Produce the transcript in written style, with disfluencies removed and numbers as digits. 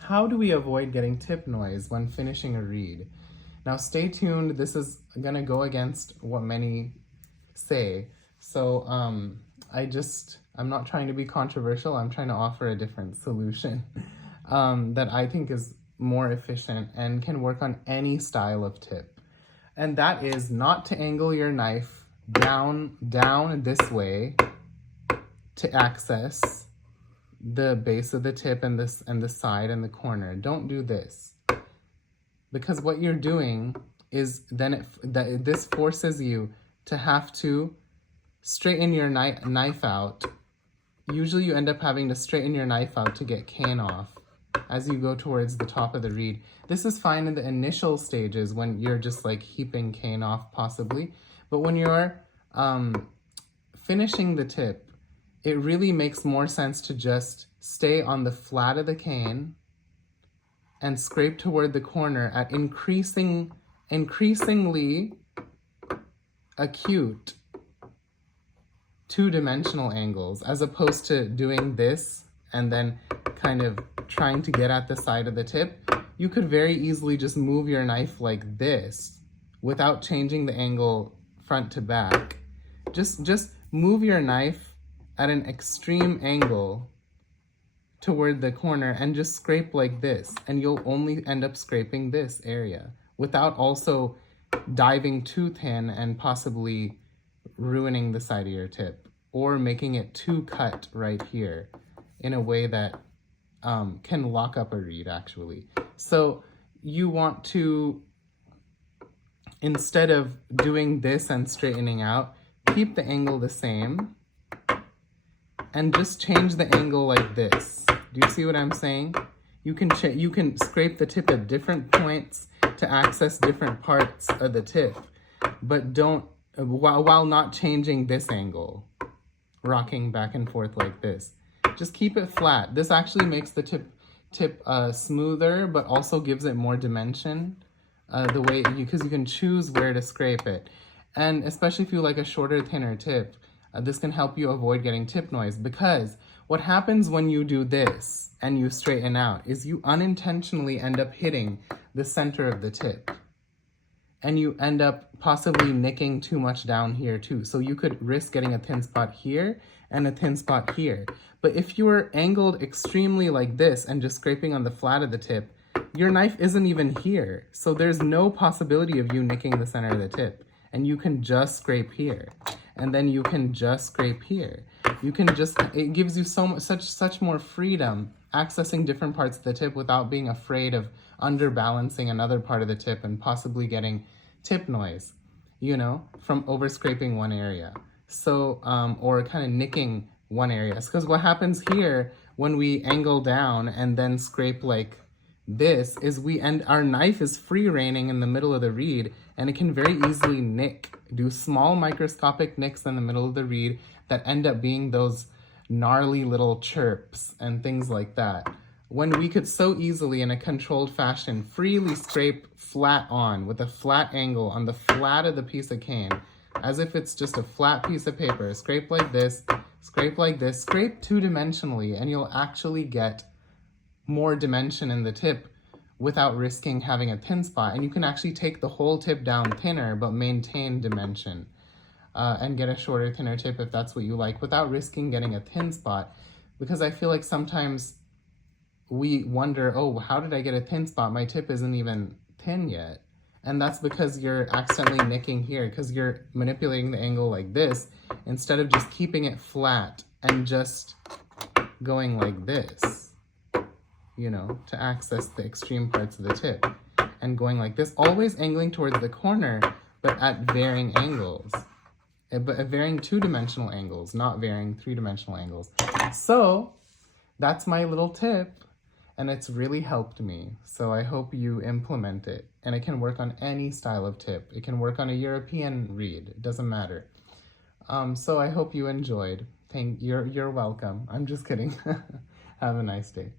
How do we avoid getting tip noise when finishing a read? Now stay tuned, this is gonna go against what many say. So I'm not trying to be controversial, I'm trying to offer a different solution that I think is more efficient and can work on any style of tip. And that is not to angle your knife down this way to access the base of the tip and the side and the corner. Don't do this. Because what you're doing is this forces you to have to straighten your knife out. Usually you end up having to straighten your knife out to get cane off as you go towards the top of the reed. This is fine in the initial stages when you're just like heaping cane off possibly, but when you're finishing the tip, it really makes more sense to just stay on the flat of the cane and scrape toward the corner at increasingly acute two-dimensional angles, as opposed to doing this and then kind of trying to get at the side of the tip. You could very easily just move your knife like this without changing the angle front to back. Just move your knife at an extreme angle toward the corner and just scrape like this, and you'll only end up scraping this area without also diving too thin and possibly ruining the side of your tip or making it too cut right here in a way that can lock up a reed actually. So you want to, instead of doing this and straightening out, keep the angle the same and just change the angle like this. Do you see what I'm saying? You can scrape the tip at different points to access different parts of the tip, but don't, while not changing this angle, rocking back and forth like this. Just keep it flat. This actually makes the tip smoother, but also gives it more dimension, because you can choose where to scrape it. And especially if you like a shorter, thinner tip, this can help you avoid getting tip noise, because what happens when you do this and you straighten out is you unintentionally end up hitting the center of the tip. And you end up possibly nicking too much down here too. So you could risk getting a thin spot here and a thin spot here. But if you were angled extremely like this and just scraping on the flat of the tip, your knife isn't even here. So there's no possibility of you nicking the center of the tip. And you can just scrape here. And then you can just scrape here. You can just, it gives you such more freedom accessing different parts of the tip without being afraid of underbalancing another part of the tip and possibly getting tip noise, you know, from over scraping one area. So, or kind of nicking one area. Because what happens here when we angle down and then scrape like this is our knife is free reining in the middle of the reed, and it can very easily do small microscopic nicks in the middle of the reed that end up being those gnarly little chirps and things like that. When we could so easily, in a controlled fashion, freely scrape flat on with a flat angle on the flat of the piece of cane, as if it's just a flat piece of paper. Scrape like this, scrape like this, scrape two-dimensionally, and you'll actually get more dimension in the tip without risking having a thin spot. And you can actually take the whole tip down thinner but maintain dimension and get a shorter, thinner tip if that's what you like without risking getting a thin spot. Because I feel like sometimes we wonder, oh, how did I get a thin spot? My tip isn't even thin yet. And that's because you're accidentally nicking here, because you're manipulating the angle like this instead of just keeping it flat and just going like this, you know, to access the extreme parts of the tip, and going like this, always angling towards the corner, but at varying angles, but at varying two-dimensional angles, not varying three-dimensional angles. So that's my little tip, and it's really helped me. So I hope you implement it, and it can work on any style of tip. It can work on a European reed, it doesn't matter. So I hope you enjoyed. You're welcome. I'm just kidding. Have a nice day.